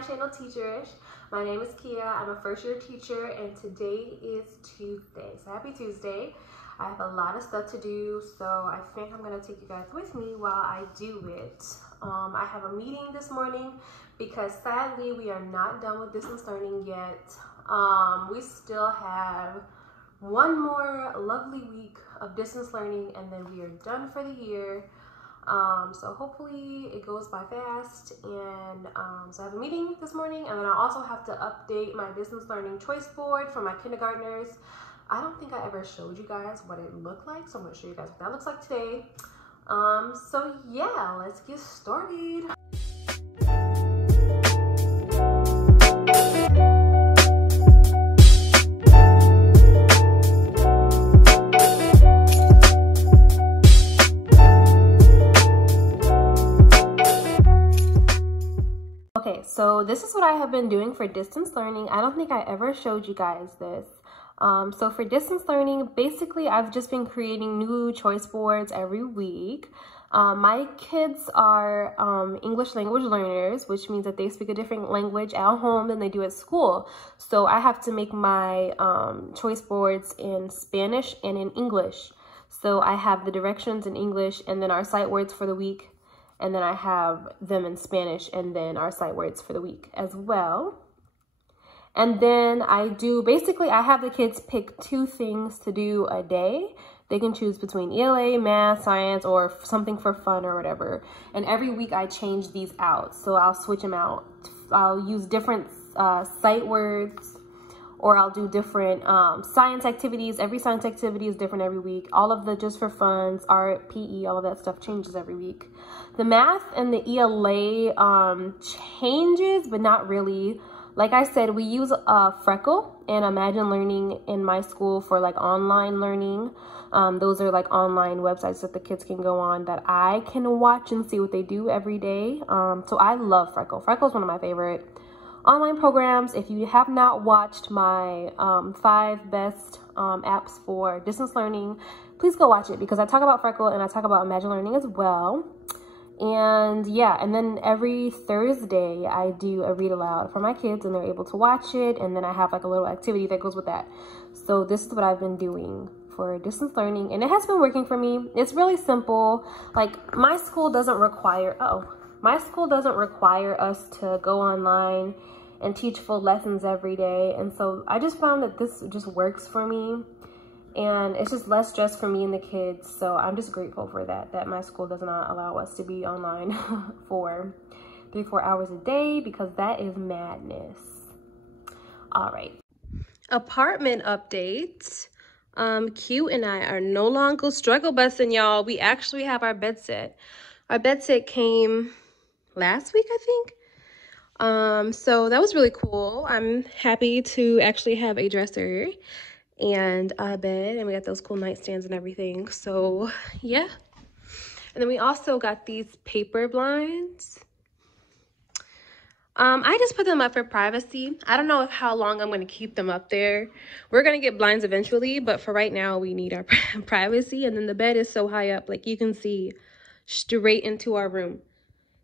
my channel Teacherish. My name is Kia. I'm a first year teacher and today is Tuesday. So happy Tuesday. I have a lot of stuff to do, so I think I'm gonna take you guys with me while I do it. I have a meeting this morning because sadly we are not done with distance learning yet. We still have one more lovely week of distance learning and then we are done for the year. So hopefully it goes by fast, and so I have a meeting this morning, and then I also have to update my distance learning choice board for my kindergartners. I don't think I ever showed you guys what it looked like, so I'm going to show you guys what that looks like today. So yeah, let's get started. Okay, so this is what I have been doing for distance learning. I don't think I ever showed you guys this. So for distance learning, basically I've just been creating new choice boards every week. My kids are English language learners, which means that they speak a different language at home than they do at school. So I have to make my choice boards in Spanish and in English. So I have the directions in English and then our sight words for the week. And then I have them in Spanish and then our sight words for the week as well. And then I have the kids pick 2 things to do a day. They can choose between ELA, math, science, or something for fun or whatever. And every week I change these out. So I'll switch them out. I'll use different sight words, or I'll do different science activities. Every science activity is different every week. All of the just for funs, art, PE, all of that stuff changes every week. The math and the ELA changes, but not really. Like I said, we use Freckle and Imagine Learning in my school for like online learning. Those are like online websites that the kids can go on that I can watch and see what they do every day. So I love Freckle. Freckle is one of my favorite online programs. If you have not watched my 5 best apps for distance learning, please go watch it because I talk about Freckle and I talk about Imagine Learning as well. And yeah, and then every Thursday I do a read aloud for my kids and they're able to watch it, and then I have like a little activity that goes with that. So this is what I've been doing for distance learning and it has been working for me. It's really simple. Like my school doesn't require us to go online and teach full lessons every day, and so I just found that this just works for me and it's just less stress for me and the kids. So I'm just grateful for that my school does not allow us to be online for 3-4 hours a day, because that is madness. All right, apartment update. Q and I are no longer struggle busing, y'all. We actually have our bed set. Our bed set came last week, I think. So that was really cool. I'm happy to actually have a dresser and a bed, and we got those cool nightstands and everything. So yeah. And then we also got these paper blinds. I just put them up for privacy. I don't know how long I'm going to keep them up there. We're going to get blinds eventually, but for right now we need our privacy. And then the bed is so high up, like you can see straight into our room.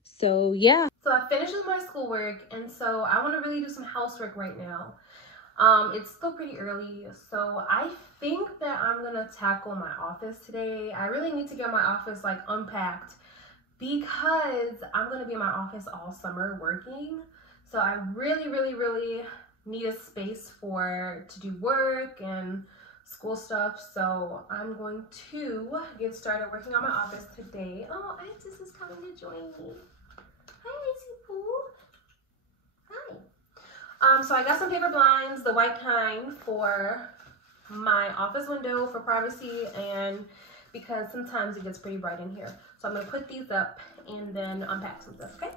So yeah. So I finished with my schoolwork, and so I want to really do some housework right now. It's still pretty early, so I think that I'm gonna tackle my office today. I really need to get my office like unpacked because I'm gonna be in my office all summer working. So I really need a space to do work and school stuff. So I'm going to get started working on my office today. Oh, Isis is coming to join me. Hi, Icy Poo. Hi. So I got some paper blinds, the white kind, for my office window for privacy and because sometimes it gets pretty bright in here. So I'm gonna put these up and then unpack some stuff, okay?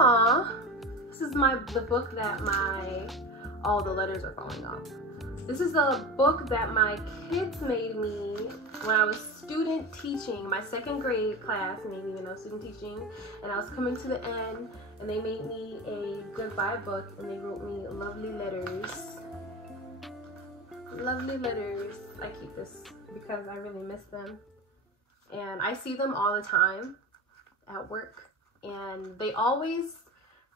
Aw, this is the book that all the letters are falling off. This is a book that my kids made me when I was student teaching. My second grade class made me when I was student teaching, and I was coming to the end, and they made me a goodbye book, and they wrote me lovely letters. Lovely letters. I keep this because I really miss them, and I see them all the time at work, and they always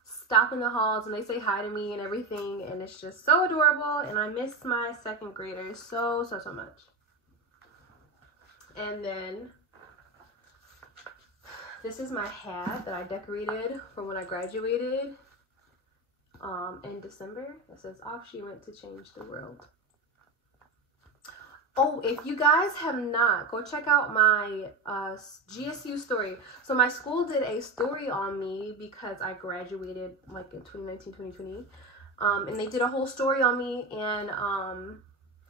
stop in the halls and they say hi to me and everything, and it's just so adorable, and I miss my second graders so much. And then this is my hat that I decorated for when I graduated in December. It says, "Off she went to change the world." Oh, if you guys have not, go check out my GSU story. So my school did a story on me because I graduated like in 2019, 2020. And they did a whole story on me, and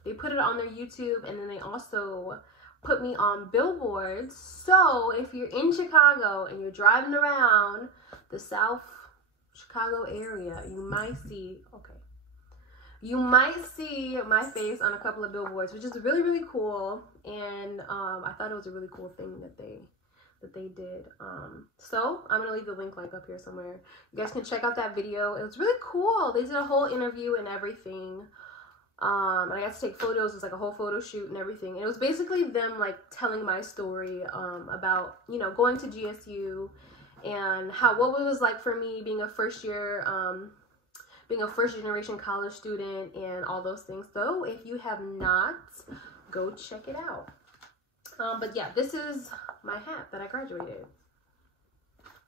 they put it on their YouTube, and then they also put me on billboards. So if you're in Chicago and you're driving around the South Chicago area, you might see, my face on a couple of billboards, which is really cool. And I thought it was a really cool thing that they did. So I'm gonna leave the link like up here somewhere. You guys can check out that video. It was really cool. They did a whole interview and everything. And I got to take photos. It was like a whole photo shoot and everything. And it was basically them like telling my story about, you know, going to GSU and what it was like for me being a first generation college student and all those things. So if you have not, go check it out. But yeah, this is my hat that I graduated.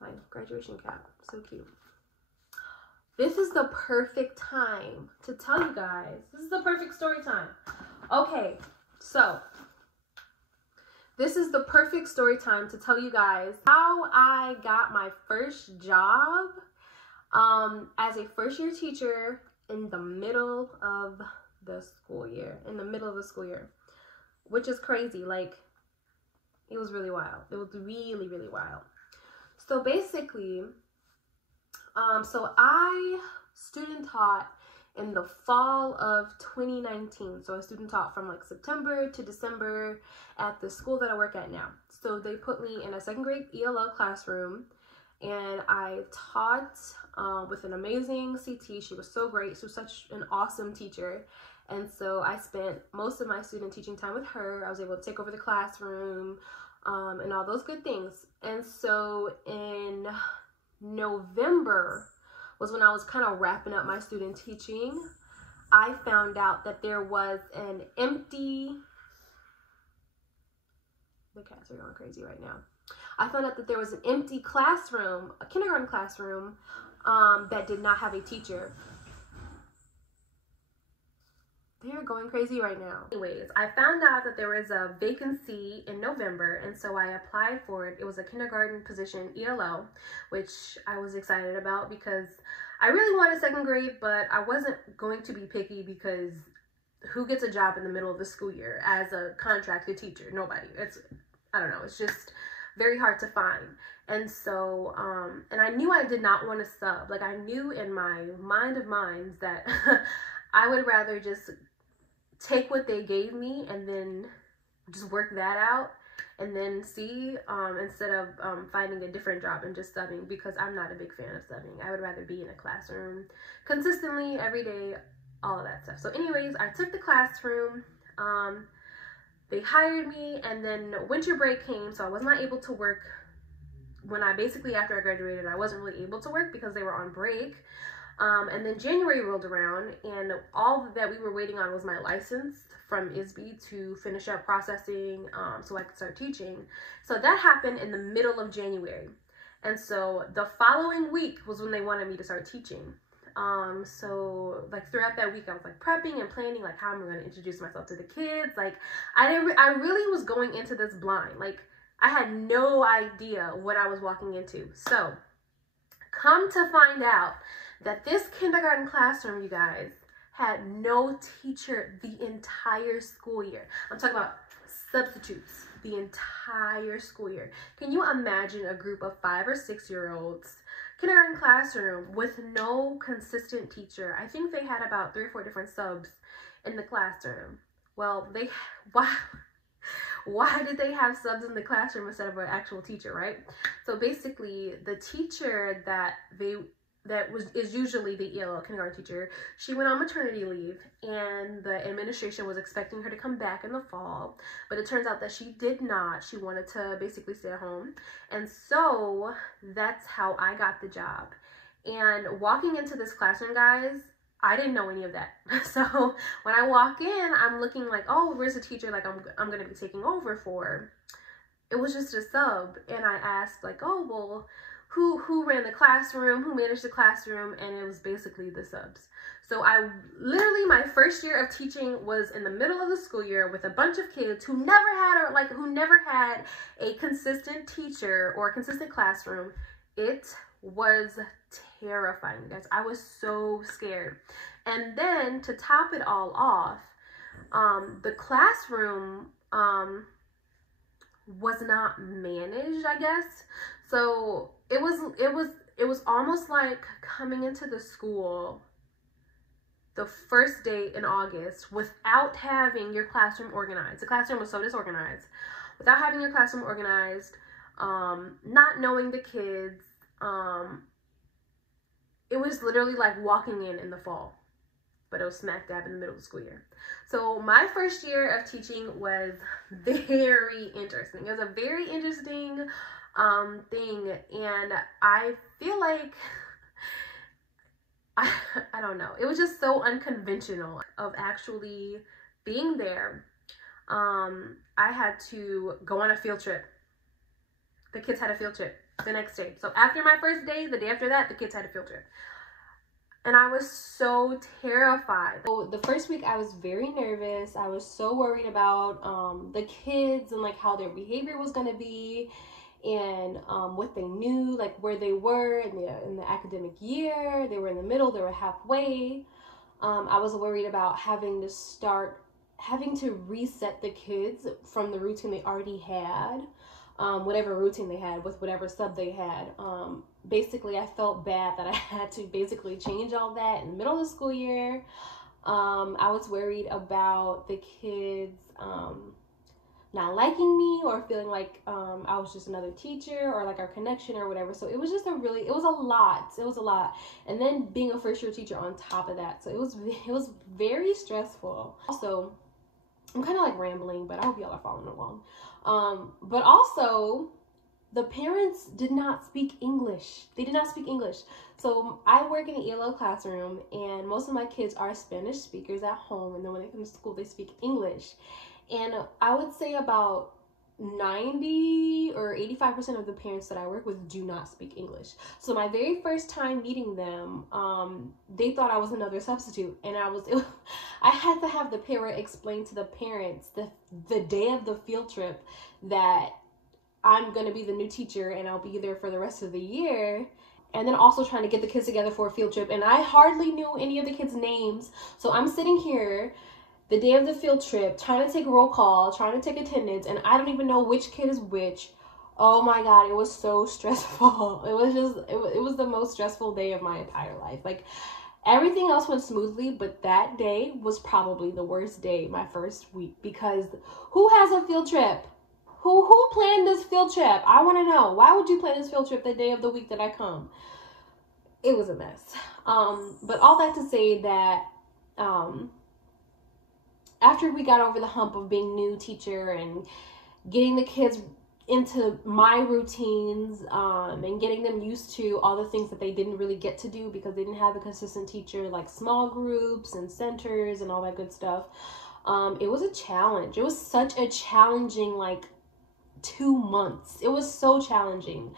My graduation cap. So cute. This is the perfect time to tell you guys. This is the perfect story time. Okay, so this is the perfect story time to tell you guys how I got my first job as a first-year teacher in the middle of the school year. Which is crazy. Like, it was really wild. It was really wild. So basically, so I student taught in the fall of 2019. So I student taught from like September to December at the school that I work at now. So they put me in a second grade ELL classroom, and I taught with an amazing CT. She was so great. She was such an awesome teacher. And so I spent most of my student teaching time with her. I was able to take over the classroom and all those good things. And so in November was when I was kind of wrapping up my student teaching. I found out that there was an empty, the cats are going crazy right now. I found out that there was an empty classroom, a kindergarten classroom, that did not have a teacher. They're going crazy right now. Anyways, I found out that there was a vacancy in November, and so I applied for it. It was a kindergarten position, ELL, which I was excited about because I really wanted second grade, but I wasn't going to be picky because who gets a job in the middle of the school year as a contracted teacher? Nobody. I don't know, it's just very hard to find. And so, and I knew I did not want to sub. Like, I knew in my mind of minds that I would rather just take what they gave me and then just work that out and then see, instead of finding a different job and just subbing, because I'm not a big fan of subbing. I would rather be in a classroom consistently every day, all of that stuff. So anyways, I took the classroom. They hired me, and then winter break came, so I was not able to work. When after I graduated, I wasn't really able to work because they were on break. And then January rolled around, and all that we were waiting on was my license from ISB to finish up processing, so I could start teaching. So that happened in the middle of January. And so the following week was when they wanted me to start teaching. So like throughout that week, I was like prepping and planning, like how am I going to introduce myself to the kids? Like I really was going into this blind. Like I had no idea what I was walking into. So come to find out that this kindergarten classroom, you guys, had no teacher the entire school year. I'm talking about substitutes the entire school year. Can you imagine a group of 5 or 6 year olds kindergarten classroom with no consistent teacher. I think they had about 3 or 4 different subs in the classroom. Well, why did they have subs in the classroom instead of an actual teacher, right? So basically, the teacher is usually the ELL kindergarten teacher, she went on maternity leave, and the administration was expecting her to come back in the fall, but it turns out that she did not. She wanted to basically stay at home, and so that's how I got the job. And walking into this classroom, guys, I didn't know any of that. So when I walk in, I'm looking like, oh, where's the teacher like I'm gonna be taking over for? It was just a sub, and I asked like, oh, well, who ran the classroom, who managed the classroom, and it was basically the subs. So I literally, my first year of teaching was in the middle of the school year with a bunch of kids who never had a consistent teacher or a consistent classroom. It was terrifying, guys. I was so scared. And then to top it all off, the classroom was not managed, I guess. So it was almost like coming into the school the first day in August without having your classroom organized. The classroom was so disorganized. Without having your classroom organized, not knowing the kids, it was literally like walking in the fall, but it was smack dab in the middle of the school year. So my first year of teaching was very interesting. It was a very interesting thing, and I feel like I don't know, it was just so unconventional of actually being there. I had to go on a field trip. The kids had a field trip the next day. So after my first day, the day after that, the kids had a field trip. And I was so terrified. So the first week I was very nervous. I was so worried about the kids and like how their behavior was gonna be, and what they knew, like where they were in the academic year. They were in the middle, they were halfway. I was worried about having to reset the kids from the routine they already had. Whatever routine they had with whatever sub they had. Basically, I felt bad that I had to basically change all that in the middle of the school year. I was worried about the kids not liking me or feeling like I was just another teacher, or like our connection or whatever. So it was just it was a lot. And then being a first year teacher on top of that. So it was very stressful. Also, I'm kind of like rambling, but I hope y'all are following along. But also, the parents did not speak English. They did not speak English. So I work in an ELL classroom, and most of my kids are Spanish speakers at home, and then when they come to school, they speak English. And I would say about 90 or 85% of the parents that I work with do not speak English. So my very first time meeting them, they thought I was another substitute, and I had to have the parent explain to the parents the day of the field trip that I'm gonna be the new teacher and I'll be there for the rest of the year. And then also trying to get the kids together for a field trip, and I hardly knew any of the kids' names. So I'm sitting here the day of the field trip, trying to take roll call, trying to take attendance, and I don't even know which kid is which. Oh my God, it was so stressful. It was the most stressful day of my entire life. Like, everything else went smoothly, but that day was probably the worst day, my first week, because who has a field trip? Who planned this field trip? I want to know. Why would you plan this field trip the day of the week that I come? It was a mess. But all that to say that, after we got over the hump of being new teacher and getting the kids into my routines, and getting them used to all the things that they didn't really get to do because they didn't have a consistent teacher, like small groups and centers and all that good stuff, it was a challenge. It was such a challenging, like, 2 months. It was so challenging.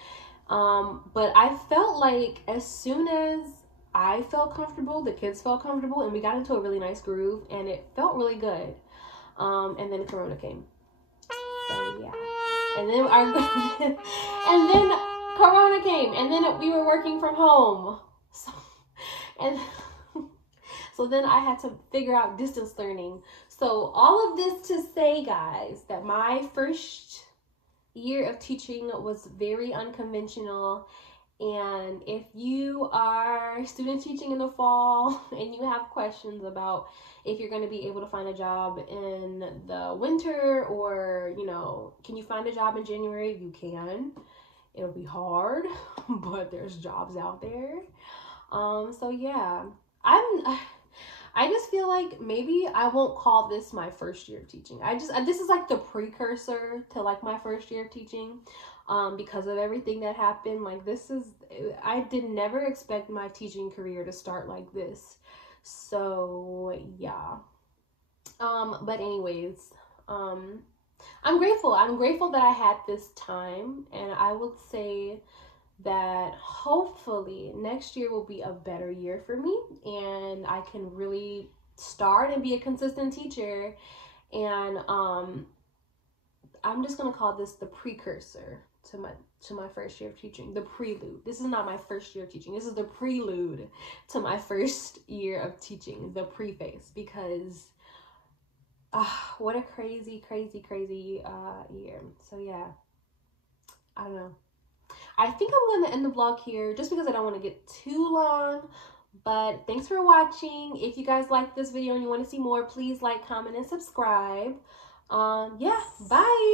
But I felt like as soon as I felt comfortable, the kids felt comfortable, and we got into a really nice groove, and it felt really good. And then Corona came. So yeah. And then and then Corona came, and then we were working from home. So then I had to figure out distance learning. So all of this to say, guys, that my first year of teaching was very unconventional, And if you are student teaching in the fall and you have questions about if you're going to be able to find a job in the winter, or, you know, can you find a job in January? You can. It'll be hard, but there's jobs out there. So yeah, I just feel like maybe I won't call this my first year of teaching. This is like the precursor to like my first year of teaching, because of everything that happened. Like I did never expect my teaching career to start like this. So yeah. But anyways, I'm grateful. I'm grateful that I had this time, and I would say that hopefully next year will be a better year for me, and I can really start and be a consistent teacher. And I'm just gonna call this the precursor to my first year of teaching, the prelude. This is not my first year of teaching. This is the prelude to my first year of teaching, the preface, because what a crazy year. So yeah, I don't know. I think I'm going to end the vlog here just because I don't want to get too long. But thanks for watching. If you guys like this video and you want to see more, please like, comment, and subscribe. Yeah, bye.